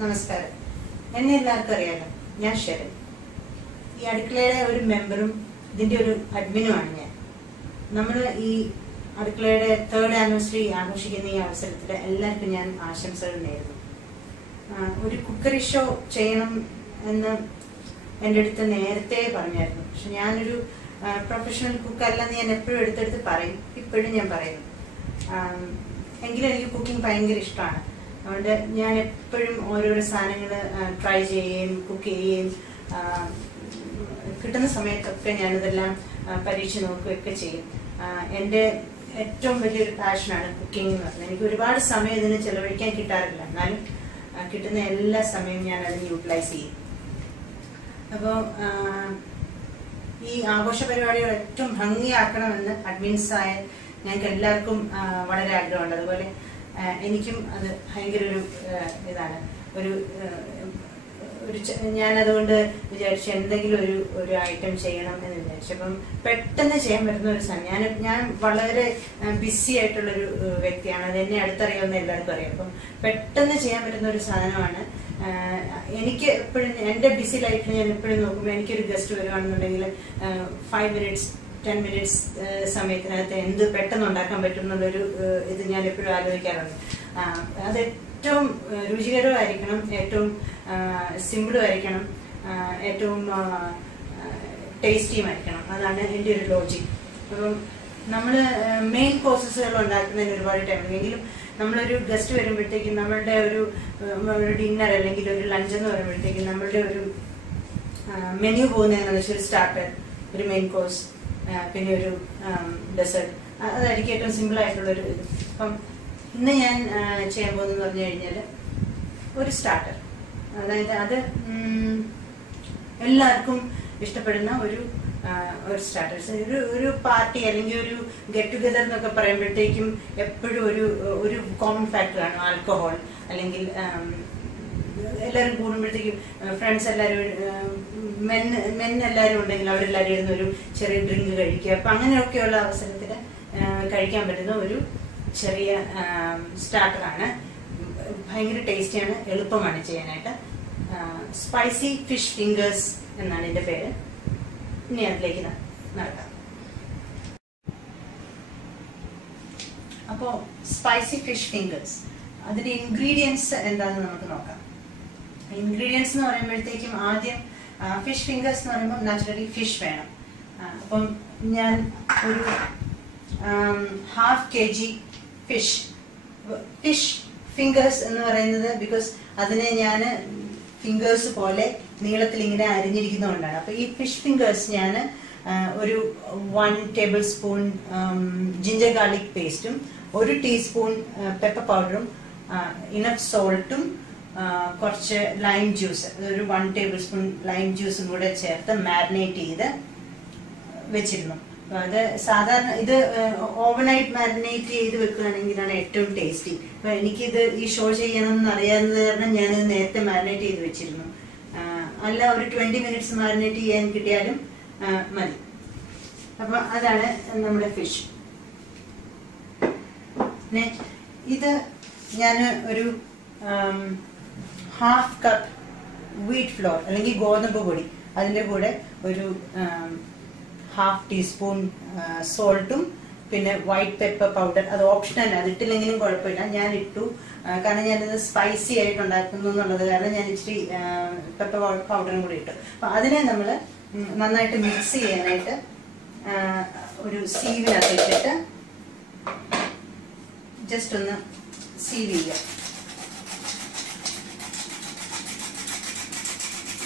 നമസ്കാരം. എന്നെ എല്ലാവർക്കും അറിയാലോ, ഞാൻ ഷെറിൻ. ഈ അടുക്കളയുടെ ഒരു മെമ്പറും ഇതിന്റെ ഒരു അഡ്മിനുമാണ് ഞാൻ. നമ്മൾ ഈ അടുക്കളയുടെ 3rd ആനിവേഴ്സറി ആഘോഷിക്കുന്ന ഈ അവസരത്തിൽ എല്ലാവർക്കും ഞാൻ ആശംസകൾ നേരുന്നു. ഒരു കുക്കറി ഷോ ചെയ്യണം എന്ന് എൻ്റെ അടുത്ത് നേരത്തെ പറഞ്ഞായിരുന്നു. പക്ഷെ ഞാനൊരു പ്രൊഫഷണൽ കുക്കല്ലെന്ന് ഞാൻ എപ്പോഴും എടുത്തെടുത്ത് പറയും. ഇപ്പോഴും ഞാൻ പറയുന്നു. എങ്കിലും എനിക്ക് കുക്കിംഗ് ഭയങ്കര ഇഷ്ടമാണ്. അതുകൊണ്ട് ഞാൻ എപ്പോഴും ഓരോരോ സാധനങ്ങൾ ട്രൈ ചെയ്യുകയും കുക്ക് ചെയ്യുകയും കിട്ടുന്ന സമയത്തൊക്കെ ഞാനിതെല്ലാം പരീക്ഷിച്ച് നോക്കുകയൊക്കെ ചെയ്യും. എൻ്റെ ഏറ്റവും വലിയൊരു പാഷനാണ് കുക്കിംഗ് എന്ന് പറഞ്ഞാൽ. എനിക്ക് ഒരുപാട് സമയം ഇതിന് ചെലവഴിക്കാൻ കിട്ടാറില്ല, എന്നാലും കിട്ടുന്ന എല്ലാ സമയവും ഞാൻ അതിന് യൂട്ടിലൈസ് ചെയ്യും. അപ്പോൾ ഈ ആഘോഷ പരിപാടികൾ ഏറ്റവും ഭംഗിയാക്കണമെന്ന് അഡ്മിൻസായ ഞങ്ങൾക്ക് എല്ലാവർക്കും വളരെ ആഗ്രഹമുണ്ട്. അതുപോലെ എനിക്കും അത് ഭയങ്കര ഒരു ഇതാണ്. ഞാനതുകൊണ്ട് വിചാരിച്ചു എന്തെങ്കിലും ഒരു ഐറ്റം ചെയ്യണം എന്ന് വിചാരിച്ചു. അപ്പം പെട്ടെന്ന് ചെയ്യാൻ പറ്റുന്ന ഒരു സാധനം. ഞാൻ വളരെ ബിസി ആയിട്ടുള്ളൊരു വ്യക്തിയാണ്. അത് എന്നെ അടുത്തറിയാവുന്ന എല്ലാവർക്കും അറിയാം. അപ്പം പെട്ടെന്ന് ചെയ്യാൻ പറ്റുന്ന ഒരു സാധനമാണ്. എനിക്ക് എപ്പോഴും എൻ്റെ ബിസി ലൈഫിൽ ഞാൻ എപ്പോഴും നോക്കുമ്പോൾ എനിക്കൊരു ഗസ്റ്റ് വരുവാണെന്നുണ്ടെങ്കിൽ 5 minutes 10 minutes സമയത്തിനകത്ത് എന്ത് പെട്ടെന്ന് ഉണ്ടാക്കാൻ പറ്റും എന്നുള്ളൊരു ഇത് ഞാൻ എപ്പോഴും ആലോചിക്കാറുണ്ട്. അത് ഏറ്റവും രുചികരമായിരിക്കണം, ഏറ്റവും സിമ്പിളും ആയിരിക്കണം, ഏറ്റവും ടേസ്റ്റിയുമായിരിക്കണം. അതാണ് എൻ്റെ ഒരു ലോജിക്. അപ്പം നമ്മൾ മെയിൻ കോഴ്സസുകൾ ഉണ്ടാക്കുന്നതിന് ഒരുപാട് ടൈം എങ്കിലും നമ്മളൊരു ഗസ്റ്റ് വരുമ്പോഴത്തേക്കും നമ്മളുടെ ഒരു ഡിന്നർ അല്ലെങ്കിൽ ഒരു ലഞ്ച് എന്ന് പറയുമ്പോഴത്തേക്കും നമ്മളുടെ ഒരു മെനു പോകുന്നതെന്ന് വെച്ചാൽ ഒരു സ്റ്റാർട്ടർ, ഒരു മെയിൻ കോഴ്സ്, പിന്നെ ഒരു ഡെസേർട്ട്. അതായിരിക്കും ഏറ്റവും സിമ്പിൾ ആയിട്ടുള്ളൊരു ഇത്. അപ്പം ഇന്ന് ഞാൻ ചെയ്യാൻ പോകുന്നതെന്ന് പറഞ്ഞു കഴിഞ്ഞാൽ ഒരു സ്റ്റാർട്ടർ. അതായത് അത് എല്ലാവർക്കും ഇഷ്ടപ്പെടുന്ന ഒരു സ്റ്റാർട്ടേഴ്സ്. ഒരു പാർട്ടി അല്ലെങ്കിൽ ഒരു ഗെറ്റ് ടുഗദർ എന്നൊക്കെ പറയുമ്പോഴത്തേക്കും എപ്പോഴും ഒരു കോമൺ ഫാക്ടറാണ് ആൽക്കഹോൾ. അല്ലെങ്കിൽ എല്ലാവരും കൂടുമ്പോഴത്തേക്കും ഫ്രണ്ട്സ് എല്ലാവരും മെൻ എല്ലാവരും ഉണ്ടെങ്കിൽ അവരെല്ലാവരും ഇരുന്ന് ഒരു ചെറിയ ഡ്രിങ്ക് കഴിക്കുക. അപ്പൊ അങ്ങനെയൊക്കെയുള്ള അവസരത്തിൽ കഴിക്കാൻ പറ്റുന്ന ഒരു ചെറിയ സ്റ്റാർട്ടറാണ്. ഭയങ്കര ടേസ്റ്റിയാണ്, എളുപ്പമാണ് ചെയ്യാനായിട്ട്. സ്പൈസി ഫിഷ് ഫിംഗേഴ്സ് എന്നാണ് ഇതിന്റെ പേര്. ഇനി അതിലേക്ക് നടക്കാം. അപ്പോ സ്പൈസി ഫിഷ് ഫിംഗേഴ്സ്, അതിന്റെ ഇൻഗ്രീഡിയൻസ് എന്താണെന്ന് നമുക്ക് നോക്കാം. ഇൻഗ്രീഡിയൻസ് എന്ന് പറയുമ്പോഴത്തേക്കും ആദ്യം ഫിഷ് ഫിംഗേഴ്സ് എന്ന് പറയുമ്പോൾ നാച്ചുറലി ഫിഷ് വേണം. അപ്പം ഞാൻ ഒരു 1/2 kg ഫിഷ് ഫിംഗേഴ്സ് എന്ന് പറയുന്നത് ബിക്കോസ് അതിനെ ഞാൻ ഫിംഗേഴ്സ് പോലെ നീളത്തിൽ ഇങ്ങനെ അരിഞ്ഞിരിക്കുന്നതുകൊണ്ടാണ്. അപ്പൊ ഈ ഫിഷ് ഫിംഗേഴ്സ് ഞാൻ ഒരു 1 tablespoon ജിഞ്ചർ ഗാർലിക് പേസ്റ്റും 1 ടീസ്പൂൺ പെപ്പർ പൗഡറും ഇനഫ് സോൾട്ടും കുറച്ച് ലൈം ജ്യൂസ്, ഒരു 1 tablespoon ലൈം ജ്യൂസും കൂടെ ചേർത്ത് മാരിനേറ്റ് ചെയ്ത് വെച്ചിരുന്നു. അത് സാധാരണ ഇത് ഓവർനൈറ്റ് മാരിനേറ്റ് ചെയ്ത് വെക്കുകയാണെങ്കിലാണ് ഏറ്റവും ടേസ്റ്റി. അപ്പൊ എനിക്കിത് ഈ ഷോ ചെയ്യണം എന്ന് അറിയാവുന്നത് കാരണം ഞാനിത് നേരത്തെ മാരിനേറ്റ് ചെയ്ത് വെച്ചിരുന്നു. അല്ല, ഒരു 20 minutes മാരിനേറ്റ് ചെയ്യാൻ കിട്ടിയാലും മതി. അപ്പൊ അതാണ് നമ്മുടെ ഫിഷ്. ഇത് ഞാൻ ഒരു 1/2 cup വീറ്റ് ഫ്ലോർ അല്ലെങ്കിൽ ഗോതമ്പ് പൊടി, അതിന്റെ കൂടെ ഒരു 1/2 teaspoon സോൾട്ടും പിന്നെ വൈറ്റ് പെപ്പർ പൗഡർ. അത് ഓപ്ഷണൽ, അത് ഇട്ടില്ലെങ്കിലും കുഴപ്പമില്ല. ഞാൻ ഇട്ടു, കാരണം ഞാനിത് സ്പൈസി ആയിട്ട് ഉണ്ടാക്കുന്നു എന്നുള്ളത് കാരണം ഞാൻ ഇച്ചിരി പെപ്പർ പൗഡറും കൂടി ഇട്ടു. അപ്പൊ അതിനെ നമ്മൾ നന്നായിട്ട് മിക്സ് ചെയ്യാനായിട്ട് ഒരു സീവിനകത്ത് ഇട്ടിട്ട് ജസ്റ്റ് ഒന്ന് സീവ് ചെയ്യുക.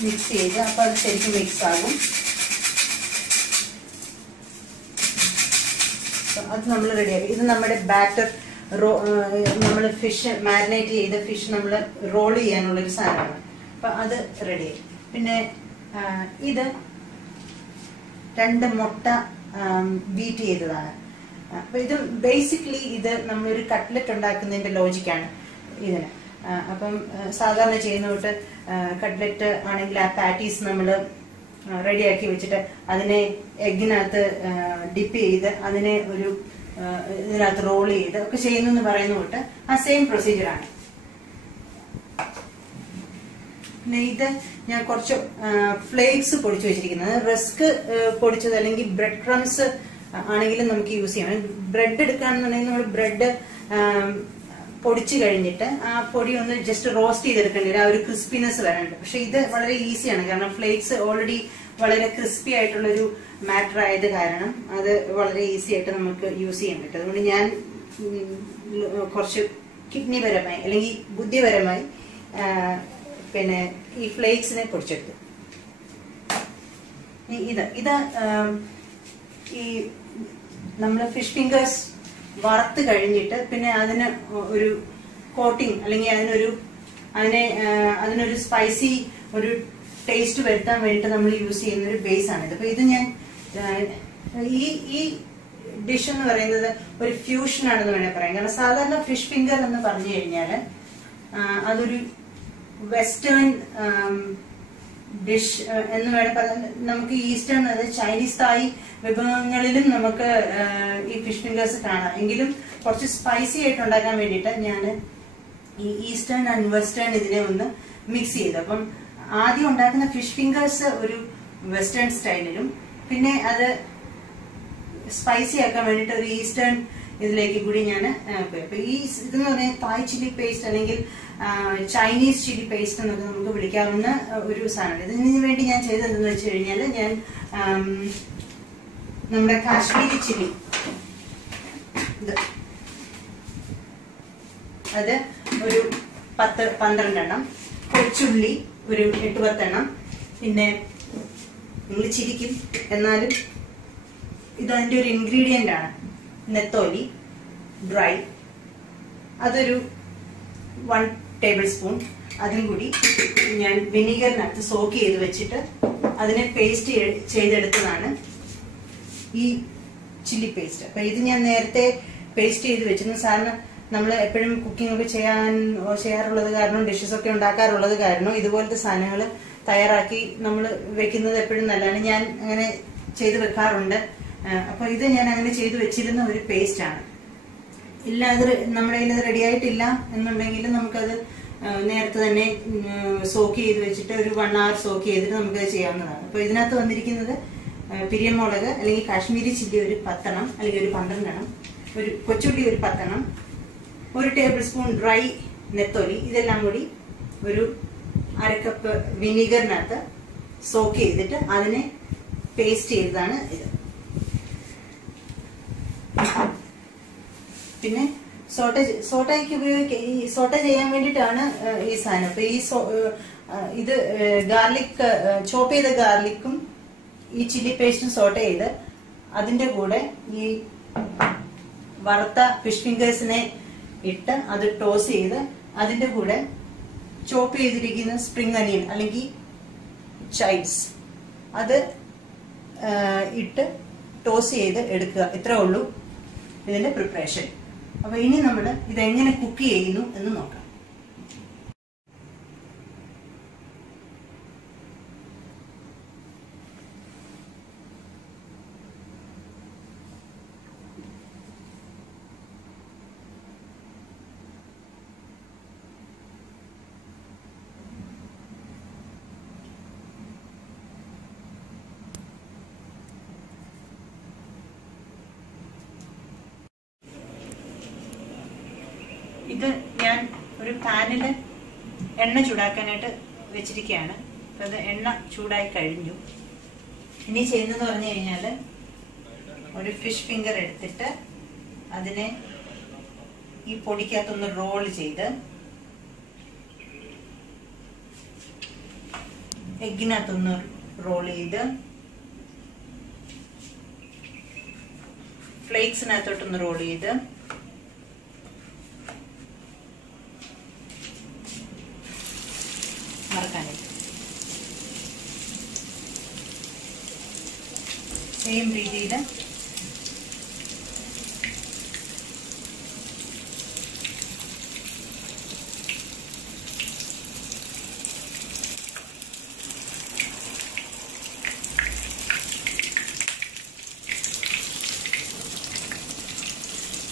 മിക്സ് ചെയ്ത് അപ്പൊ അത് ശരിക്കും മിക്സ് ആകും. അത് നമ്മൾ റെഡിയാക്കി. ഇത് നമ്മുടെ ബാറ്റർ, നമ്മൾ ഫിഷ് മാരിനേറ്റ് ചെയ്ത ഫിഷ് നമ്മൾ റോൾ ചെയ്യാനുള്ളൊരു സാധനമാണ്. അപ്പൊ അത് റെഡിയായി. പിന്നെ ഇത് 2 മുട്ട ബീറ്റ് ചെയ്തതാണ്. അപ്പൊ ഇത് ബേസിക്കലി ഇത് നമ്മളൊരു കട്ട്ലറ്റ് ഉണ്ടാക്കുന്നതിന്റെ ലോജിക്കാണ് ഇതിന്. അപ്പം സാധാരണ ചെയ്യുന്ന തൊട്ട് കട്ട്ലറ്റ് ആണെങ്കിൽ ആ പാറ്റീസ് നമ്മൾ റെഡിയാക്കി വെച്ചിട്ട് അതിനെ എഗ്ഗിനകത്ത് ഡിപ്പ് ചെയ്ത് അതിനെ ഒരു ഇതിനകത്ത് റോൾ ചെയ്ത് ഒക്കെ ചെയ്യുന്നു പറയുന്ന തൊട്ട് ആ സെയിം പ്രൊസീജിയറാണ്. പിന്നെ ഇത് ഞാൻ കുറച്ച് ഫ്ലേക്സ് പൊടിച്ചു വെച്ചിരിക്കുന്നത്. റസ്ക് പൊടിച്ചത് അല്ലെങ്കിൽ ബ്രെഡ് ക്രംസ് ആണെങ്കിലും നമുക്ക് യൂസ് ചെയ്യാം. ബ്രെഡ് എടുക്കുകയാണെന്നുണ്ടെങ്കിൽ നമ്മൾ ബ്രെഡ് പൊടിച്ചു കഴിഞ്ഞിട്ട് ആ പൊടി ഒന്ന് ജസ്റ്റ് റോസ്റ്റ് ചെയ്തെടുക്കേണ്ടി വരും, ആ ഒരു ക്രിസ്പിനെസ് വരാനുണ്ട്. പക്ഷെ ഇത് വളരെ ഈസിയാണ്, കാരണം ഫ്ലേക്സ് ഓൾറെഡി വളരെ ക്രിസ്പി ആയിട്ടുള്ളൊരു മാറ്റർ ആയത് കാരണം അത് വളരെ ഈസി ആയിട്ട് നമുക്ക് യൂസ് ചെയ്യാൻ പറ്റും. അതുകൊണ്ട് ഞാൻ കുറച്ച് കിഡ്നിപരമായി അല്ലെങ്കിൽ ബുദ്ധിപരമായി പിന്നെ ഈ ഫ്ലേക്സിനെ പൊടിച്ചെടുത്തു. ഇത് ഈ നമ്മൾ ഫിഷ് ഫിംഗേഴ്സ് വറുത്ത് കഴിഞ്ഞിട്ട് പിന്നെ അതിന് ഒരു കോട്ടിങ് അല്ലെങ്കിൽ അതിനൊരു സ്പൈസി ഒരു ടേസ്റ്റ് വരുത്താൻ വേണ്ടിയിട്ട് നമ്മൾ യൂസ് ചെയ്യുന്ന ഒരു ബേസ് ആണിത്. അപ്പൊ ഇത് ഞാൻ ഈ ഡിഷ് എന്ന് പറയുന്നത് ഒരു ഫ്യൂഷൻ ആണെന്ന് വേണമെങ്കിൽ പറയാം. കാരണം സാധാരണ ഫിഷ് ഫിംഗർ എന്ന് പറഞ്ഞു കഴിഞ്ഞാൽ അതൊരു വെസ്റ്റേൺ ഡിഷ് എന്ന് വേണം പറയാൻ. നമുക്ക് ഈസ്റ്റേൺ അതായത് ചൈനീസ് തായ് വിഭവങ്ങളിലും നമുക്ക് ഈ ഫിഷ് ഫിംഗേഴ്സ് കാണാം. എങ്കിലും കുറച്ച് സ്പൈസി ആയിട്ട് ഉണ്ടാക്കാൻ വേണ്ടിയിട്ട് ഞാൻ ഈ ഈസ്റ്റേൺ ആൻഡ് വെസ്റ്റേൺ ഇതിനെ ഒന്ന് മിക്സ് ചെയ്തു. അപ്പം ആദ്യം ഉണ്ടാക്കുന്ന ഫിഷ് ഫിംഗേഴ്സ് ഒരു വെസ്റ്റേൺ സ്റ്റൈലിലും പിന്നെ അത് സ്പൈസി ആക്കാൻ വേണ്ടിയിട്ട് ഒരു ഈസ്റ്റേൺ ഇതിലേക്ക് കൂടി ഞാൻ അപ്പൊ ഈ ഇതെന്ന് പറഞ്ഞാൽ തായ് ചില്ലി പേസ്റ്റ് അല്ലെങ്കിൽ ചൈനീസ് ചില്ലി പേസ്റ്റ് എന്നൊക്കെ നമുക്ക് വിളിക്കാവുന്ന ഒരു സാധനമാണ്. ഇതിന് വേണ്ടി ഞാൻ ചെയ്തതെന്ന് വെച്ച് കഴിഞ്ഞാൽ ഞാൻ നമ്മുടെ കാശ്മീരി ചില്ലി അത് ഒരു 10-12 എണ്ണം, കൊച്ചുള്ളി ഒരു 8-10 എണ്ണം, പിന്നെ നിങ്ങൾ ചിരിക്കും എന്നാലും ഇതതിൻ്റെ ഒരു ഇൻഗ്രീഡിയന്റ് ആണ് നെത്തോലി ഡ്രൈ, അതൊരു 1 ടേബിൾ സ്പൂൺ. അതിനും കൂടി ഞാൻ വിനീഗറിനകത്ത് സോക്ക് ചെയ്ത് വെച്ചിട്ട് അതിനെ പേസ്റ്റ് ചെയ്തെടുത്തതാണ് ഈ ചില്ലി പേസ്റ്റ്. അപ്പൊ ഇത് ഞാൻ നേരത്തെ പേസ്റ്റ് ചെയ്ത് വെച്ചിരുന്നു. സാധാരണ നമ്മൾ എപ്പോഴും കുക്കിംഗ് ഒക്കെ ചെയ്യാറുള്ളത് കാരണം, ഡിഷസ് ഒക്കെ ഉണ്ടാക്കാറുള്ളത് കാരണം ഇതുപോലത്തെ സാധനങ്ങൾ തയ്യാറാക്കി നമ്മൾ വെക്കുന്നത് എപ്പോഴും നല്ലതാണ്. ഞാൻ അങ്ങനെ ചെയ്ത് വെക്കാറുണ്ട്. അപ്പൊ ഇത് ഞാൻ അങ്ങനെ ചെയ്ത് വെച്ചിരുന്ന ഒരു പേസ്റ്റ് ആണ്. ഇല്ല അത് നമ്മുടെ കയ്യിൽ റെഡി ആയിട്ടില്ല എന്നുണ്ടെങ്കിൽ നമുക്കത് നേരത്തെ തന്നെ സോക്ക് ചെയ്ത് വെച്ചിട്ട് ഒരു 1 hour സോക്ക് ചെയ്തിട്ട് നമുക്കത് ചെയ്യാവുന്നതാണ്. അപ്പൊ ഇതിനകത്ത് വന്നിരിക്കുന്നത് പിരിയമുളക് അല്ലെങ്കിൽ കാശ്മീരി ചില്ലി ഒരു 10 എണ്ണം അല്ലെങ്കിൽ ഒരു 12 എണ്ണം, ഒരു കൊച്ചുള്ളി ഒരു 10 എണ്ണം, 1 ടേബിൾ സ്പൂൺ ഡ്രൈ നെത്തോലി, ഇതെല്ലാം കൂടി ഒരു 1/2 കപ്പ് വിനീഗറിനകത്ത് സോക്ക് ചെയ്തിട്ട് അതിനെ പേസ്റ്റ് ചെയ്തതാണ് ഇത്. പിന്നെ സോട്ടയ്ക്ക് സോട്ട ചെയ്യാൻ വേണ്ടിയിട്ടാണ് ഈ സാധനം. അപ്പൊ ഇത് ഗാർലിക്, ചോപ്പ് ചെയ്ത ഗാർലിക്കും ഈ ചില്ലി പേസ്റ്റും സോട്ട ചെയ്ത് അതിന്റെ കൂടെ ഈ വറുത്ത ഫിഷ് ഫിംഗേഴ്സിനെ ഇട്ട് അത് ടോസ് ചെയ്ത് അതിന്റെ കൂടെ ചോപ്പ് ചെയ്തിരിക്കുന്ന സ്പ്രിംഗ് അനിയൻ അല്ലെങ്കിൽ ചൈഡ്സ് അത് ഇട്ട് ടോസ് ചെയ്ത് എടുക്കുക. ഇത്രേ ഉള്ളൂ ഇതിന്റെ പ്രിപ്പറേഷൻ. അപ്പൊ ഇനി നമ്മൾ ഇതെങ്ങനെ കുക്ക് ചെയ്യുന്നു എന്ന് നോക്കാം. ഇത് ഞാൻ ഒരു പാനില് എണ്ണ ചൂടാക്കാനായിട്ട് വെച്ചിരിക്കുകയാണ്. അപ്പൊ അത് എണ്ണ ചൂടായി കഴിഞ്ഞു. ഇനി ചെയ്യുന്നതെന്ന് പറഞ്ഞു കഴിഞ്ഞാൽ ഒരു ഫിഷ് ഫിംഗർ എടുത്തിട്ട് അതിനെ ഈ പൊടിക്കകത്തൊന്ന് റോൾ ചെയ്ത് എഗ്ഗിനകത്തൊന്ന് റോൾ ചെയ്ത് ഫ്ലേക്സിനകത്തോട്ടൊന്ന് റോൾ ചെയ്ത് മറക്കാനായിട്ട് സെയിം രീതിയിൽ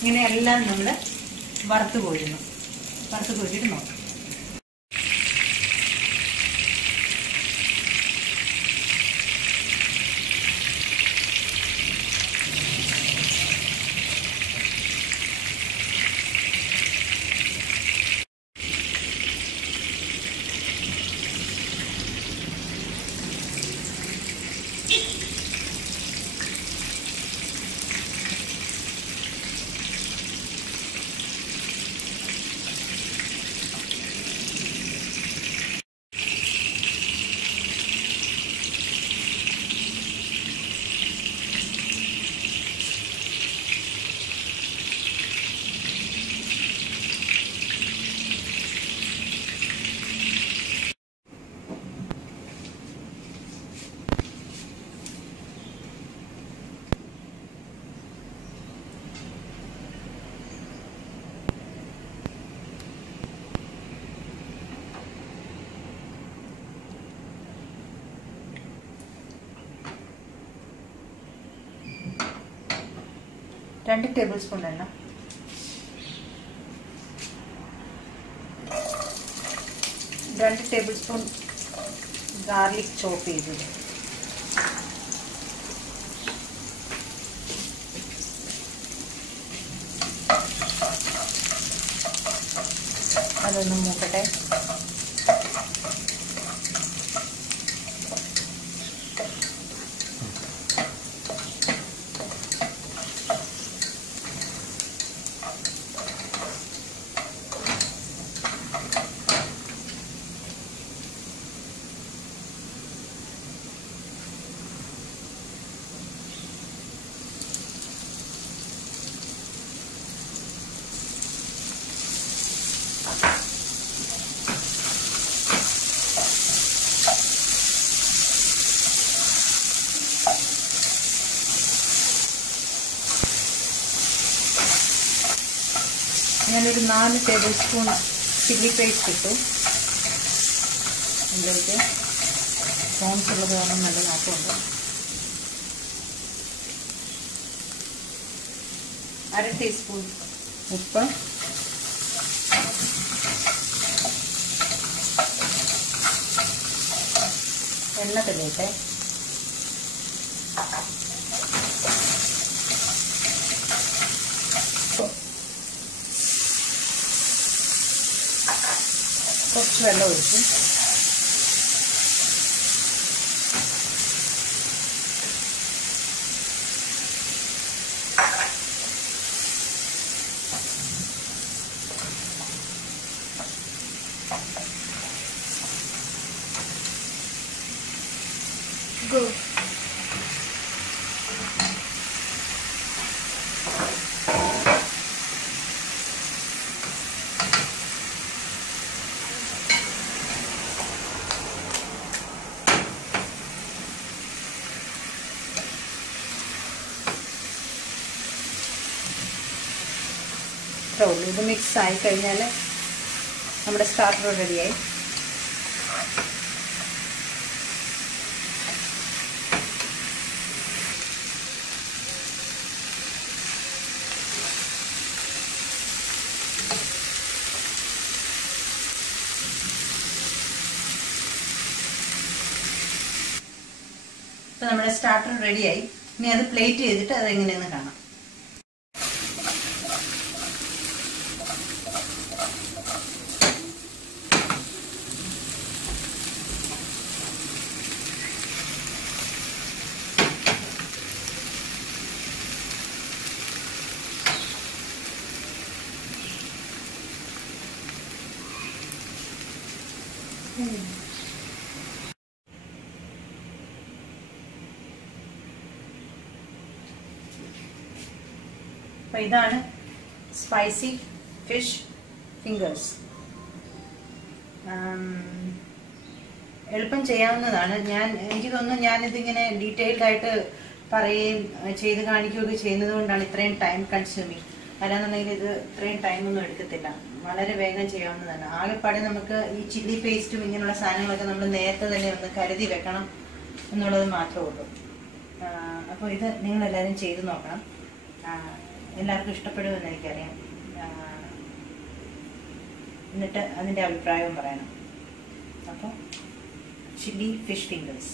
ഇങ്ങനെയെല്ലാം നമ്മൾ വറുത്ത് കോരിയിട്ട് നോക്കാം. 2 ടേബിൾ സ്പൂൺ എണ്ണ, 2 ടേബിൾ സ്പൂൺ ഗാർലിക് ചോപ്പ് ചെയ്തത്, അതൊന്ന് മൂക്കട്ടെ. ഞാനൊരു 4 ടേബിൾ സ്പൂൺ ചില്ലി പേസ്റ്റ് ഇട്ടു. ഇതിലേക്ക് പ്രോൺസ് ഉള്ളത് കാരണം നല്ല നാട്ടമുണ്ട്. 1/2 ടീസ്പൂൺ ഉപ്പ്, എണ്ണ തെളിയട്ടെ. കുറച്ച് വെള്ളം ഒഴിച്ചു. ഇത് മിക്സ് ആയി കഴിഞ്ഞാൽ നമ്മുടെ സ്റ്റാർട്ടർ റെഡിയായി. ഇപ്പൊ നമ്മുടെ സ്റ്റാർട്ടർ റെഡിയായി. ഇനി അത് പ്ലേറ്റ് ചെയ്തിട്ട് അതെങ്ങനെയെന്ന് കാണാം. അപ്പൊ ഇതാണ് സ്പൈസി ഫിഷ് ഫിംഗേഴ്സ്. എളുപ്പം ചെയ്യാവുന്നതാണ്. എനിക്ക് തോന്നുന്നു ഞാനിതിങ്ങനെ ഡീറ്റെയിൽഡ് ആയിട്ട് പറയുകയും ചെയ്ത് കാണിക്കുകയൊക്കെ ചെയ്യുന്നത് കൊണ്ടാണ് ഇത്രയും ടൈം കൺസ്യൂമിങ്. അല്ലാന്നുണ്ടെങ്കിൽ ഇത് ഇത്രയും ടൈമൊന്നും എടുക്കത്തില്ല. വളരെ വേഗം ചെയ്യാവുന്നതാണ്. ആകെപ്പാടെ നമുക്ക് ഈ ചില്ലി പേസ്റ്റും ഇങ്ങനെയുള്ള സാധനങ്ങളൊക്കെ നമ്മൾ നേരത്തെ തന്നെ ഒന്ന് കരുതി വെക്കണം എന്നുള്ളത് മാത്രമേ ഉള്ളൂ. അപ്പോൾ ഇത് നിങ്ങളെല്ലാവരും ചെയ്ത് നോക്കണം. എല്ലാവർക്കും ഇഷ്ടപ്പെടുമെന്ന് എനിക്കറിയാം. എന്നിട്ട് അതിൻ്റെ അഭിപ്രായവും പറയണം. അപ്പോൾ ചില്ലി ഫിഷ് ഫിംഗേഴ്സ്.